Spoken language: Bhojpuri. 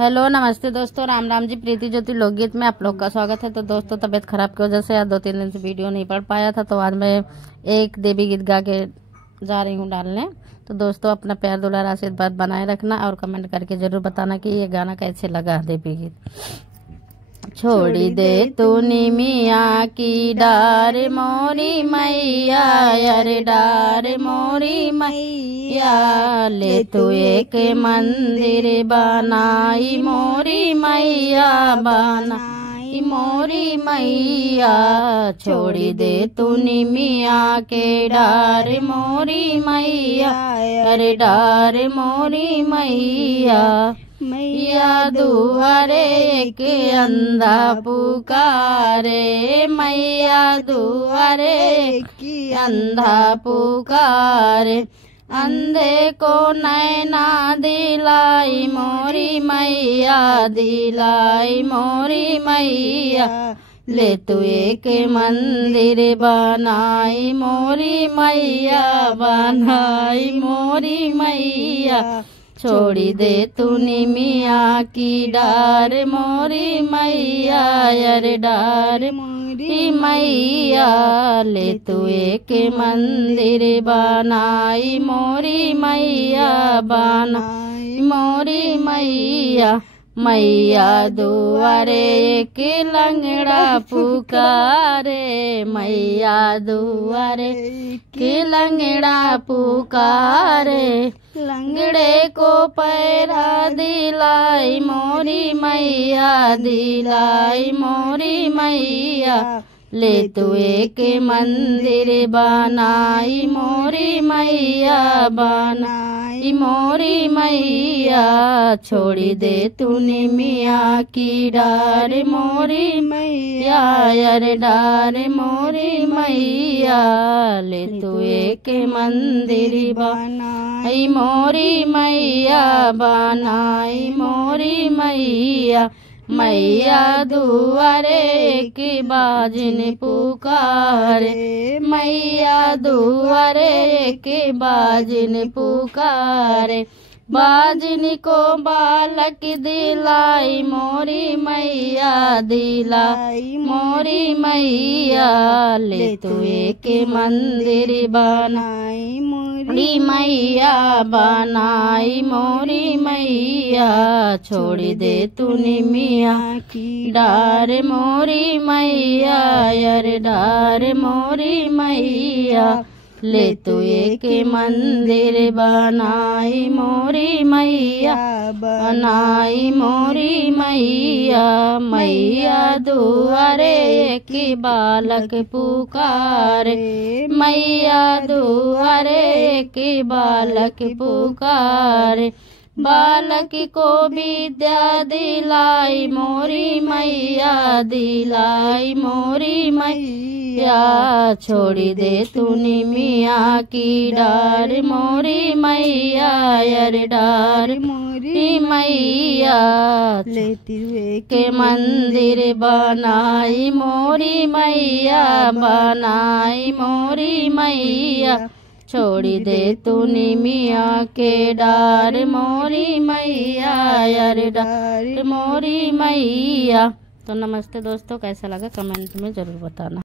हेलो नमस्ते दोस्तों, राम राम जी। प्रीति ज्योति लोकगीत में आप लोग का स्वागत है। तो दोस्तों, तबीयत खराब की वजह से आज 2-3 दिन से वीडियो नहीं पढ़ पाया था, तो आज मैं एक देवी गीत गा के जा रही हूँ डालने। तो दोस्तों, अपना प्यार दुलार आशीर्वाद बनाए रखना और कमेंट करके जरूर बताना कि ये गाना कैसे लगा देवी गीत। छोड़ी दे तूने मिया की डार मोरी मैया, अरे डार मोरी मैया, ले तू एक मंदिर बनाई मोरी मैया, बनाई मोरी मैया। छोड़ी दे तूने मिया के डार मोरी मैया, अरे डार मोरी मैया। मैया दुआरे एक अंधा पुकारे, मैया दुआरे एक अंधा पुकारे, अंधे को नैना दिलाई मोरी मैया, दिलाई मोरी मैया। ले तू एक मंदिर बनाई मोरी मैया, बनाई मोरी मैया। छोड़ी दे तूने मिया की डार मोरी मैया, अरे डार मोरी मैया। ले तू एक मंदिर बनाई मोरी मैया, बनाई मोरी मैया। मैया दुआरे एक लंगड़ा पुकारे, मैया दुआरे एक लंगड़ा पुकारे, लंगड़े को पैरा दिलाई मोरी मैया, दिलाई मोरी मैया। ले तू एक मंदिर बनाई मोरी मैया, बनाई मोरी मैया। छोड़ी दे तूने मिया की डार मोरी मैया, अरे डार मोरी मैया। ले तू एक मंदिर बनाई मोरी मैया, बनाई मोरी मैया। मैया दुआरे की बाजन पुकारे, मैया दुआरे की बाजन पुकारे, बाजन को बालक दिलाई मोरी मैया, दिलाई मोरी मैया। ले तू एक मंदिर बनाई मोरी मैया, बनाई मोरी मैया। छोड़ी दे तूने मिया की डार मोरी मैया, अरे डार मोरी मैया। ले तू एक मंदिर बनाई मोरी मैया, बनाई मोरी मैया। मैया दुआरे एक बालक पुकारे, मैया दुआरे एक बालक पुकारे, बालक को विद्या दिलाई मोरी मैया, दिलाई मोरी मैया। छोड़ी दे तूने मिया की डार मोरी मैया, अरे डार मोरी मैया। लेती के मंदिर बनाई मोरी मैया, बनाई मोरी मैया। छोड़ी दे तूने मिया के डार मोरी मैया, अरे डार मोरी मैया। तो नमस्ते दोस्तों, कैसा लगा कमेंट में जरूर बताना।